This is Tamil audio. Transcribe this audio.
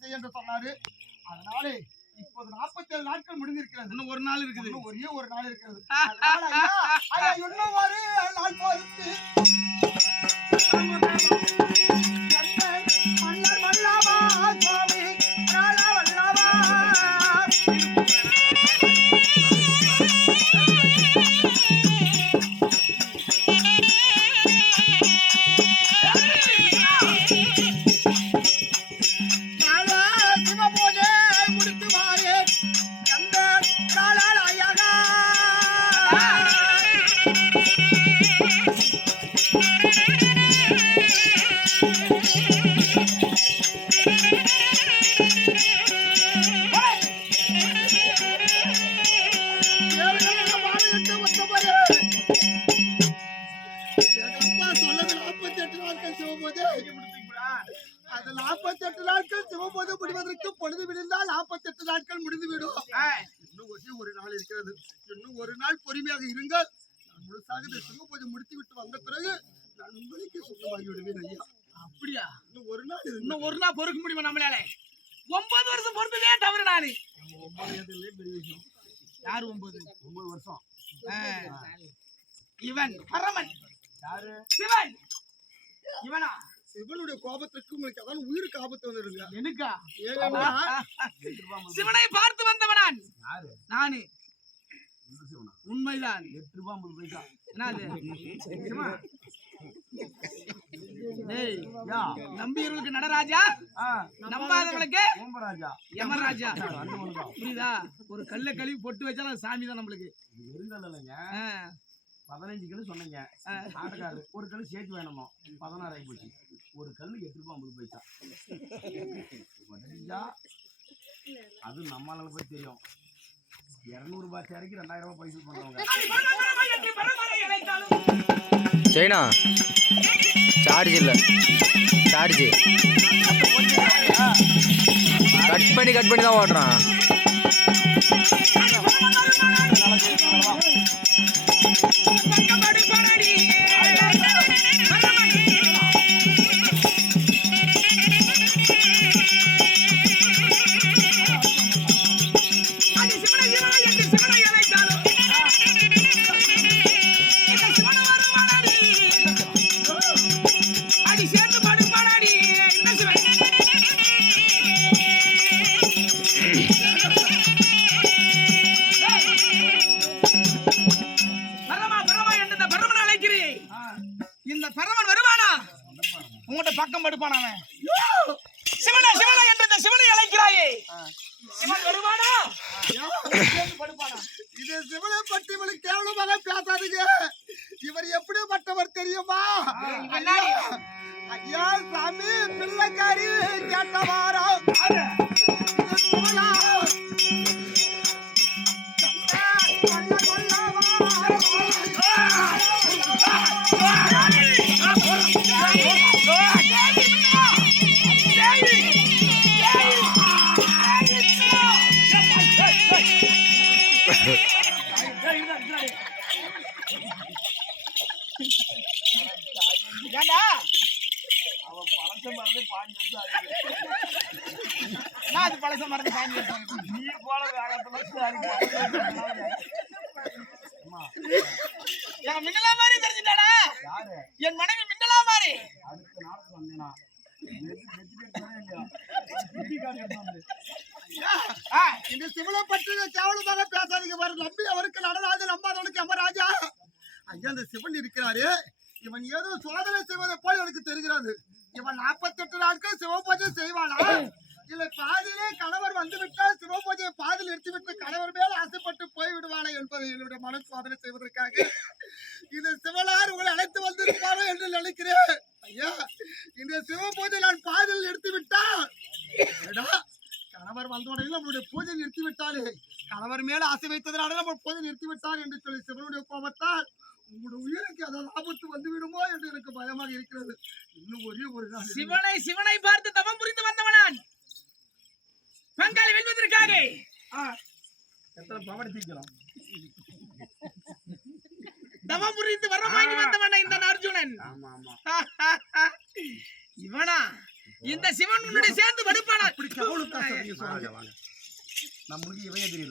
செய் என்று சொன்னாரு. அதனாலே இப்போது 47 நாட்கள் முடிந்திருக்கிறது. இன்னும் ஒரு நாள் இருக்குது. ஒரே ஒரு நாள் இருக்கிறது. அதனால ஐயா இன்னும் ஒரு நாள் பொறுத்து மன்னர் மல்லவா சுவாமி வல்லவா அது 48 நாட்கள் சிவபோது முடிவதற்கு பொழுது விழுந்தால் 48 நாட்கள் முடிந்துவிடும். இன்னும் ஒரு நாள் இருக்கிறது. இன்னும் ஒரு நாள் பொறுமையாக இருங்கள். நான் முழுசாக இந்த சிவபூஜை முடித்து விட்டு வந்த பிறகு நான் உங்களுக்கு சொந்தமாகி விடுவேன் ஐயா. அப்படியா? இன்னும் ஒரு நாள் பொறுக்க முடியுமா நம்மளால? 9 வருஷம் பொறுத்ததே தவறு. நானு 9 பெரிய விஷயம். யாரு 9 வருஷம்? இவன் பரமன். யாரு? சிவன். இவனா? சிவனுடைய கோபத்துக்கு உங்களுக்கு அதான் உயிருக்கு ஆபத்து வந்துடுங்க. எனக்கா? ஏன்னா சிவனை பார்த்து வந்தவனான். யாரு? நானு. உண்மைதான். 8 ரூபாய் 50 பைசா. என்னது? நம்பியவர்களுக்கு நடராஜா, நம்பாதவர்களுக்கு யமராஜா. புரியுதா? ஒரு கல்ல கழுவி பொட்டு வச்சாலும் சாமி தான் நம்மளுக்கு. 15 கல்லு சொன்னீங்க. ஆட்டக்காரரு ஒரு கல்லு சேர்த்து வேணுமோ 16 ஆகி போச்சு. ஒரு கல்லு 8 ரூபாய் 50 பைசா. அது நம்மளால போய் தெரியும். 200 ரூபாய் சேரைக்கு 2000 ரூபாய் பைசல் பண்றவங்க. சைனா சார்ஜ் இல்ல. சார்ஜ் கட் பண்ணி தான் ஓடுறான். பக்கம் படுப்பான சிவனை சிவனை என்று இந்த சிவனை அழைக்கிறாயே, சிவன் வருவானா? இது சிவனை பற்றி இவளுக்கு கேவலமாக பேசாதீங்க. இவர் எப்படிப்பட்டவர் தெரியுமா? ஐயா சாமி பிள்ளைக்காரி கேட்டவாரா பழச மறந்து நீ போல மின்னலா மாதிரி தெரிஞ்சுட்டாடா. என் மனைவி மின்னலா மாதிரி. இந்த சிவனை பற்றி கேவலமாக பேசாதீங்க. நம்பி அவருக்கு நடராஜா, நம்பாதவனுக்கு யமராஜா. ஐயா இந்த சிவன் இருக்கிறாரு, இவன் ஏதோ சோதனை செய்வதை போல் எனக்கு தெரிகிறது. இவன் 48 நாட்கள் சிவபூஜை செய்வானா? இல்ல பாதியிலே கணவர் வந்துவிட்டால் சிவபூஜையை பாதியில் எடுத்துவிட்டு கணவர் மேல் ஆசைப்பட்டு போய்விடுவானா என்பதை என்னுடைய மன சோதனை செய்வதற்காக இந்த சிவனார் உங்களை அழைத்து வந்திருப்பாரோ என்று நினைக்கிறேன். ஐயா இந்த சிவபூஜை நான் பாதியில் எடுத்து விட்டால் கணவர் வந்தவுடனே நம்மளுடைய பூஜை நிறுத்தி விட்டாலே, கணவர் மேல ஆசை வைத்ததனால நம்ம பூஜை நிறுத்தி விட்டார் என்று சொல்லி சிவனுடைய கோபத்தால் உங்களுடைய உயிருக்கு அதாவது ஆபத்து வந்து விடுமோ என்று எனக்கு பயமாக இருக்கிறது. இன்னும் ஒரே ஒரு நாள் சிவனை பார்த்து தவம் புரிந்து வந்தவனான் பங்காளி வெல்வதற்காக எத்தனை பவடிக்கலாம் தவம் புரிந்து வரமாகி வந்தவனா இந்த அர்ஜுனன். இவனா இந்த சிவன் உன்னுடைய சேர்ந்து படுப்பானா? அவகாசம் நீங்க சொல்லுங்க. நம்மளுக்கு இவன் எதிரி இல்லை.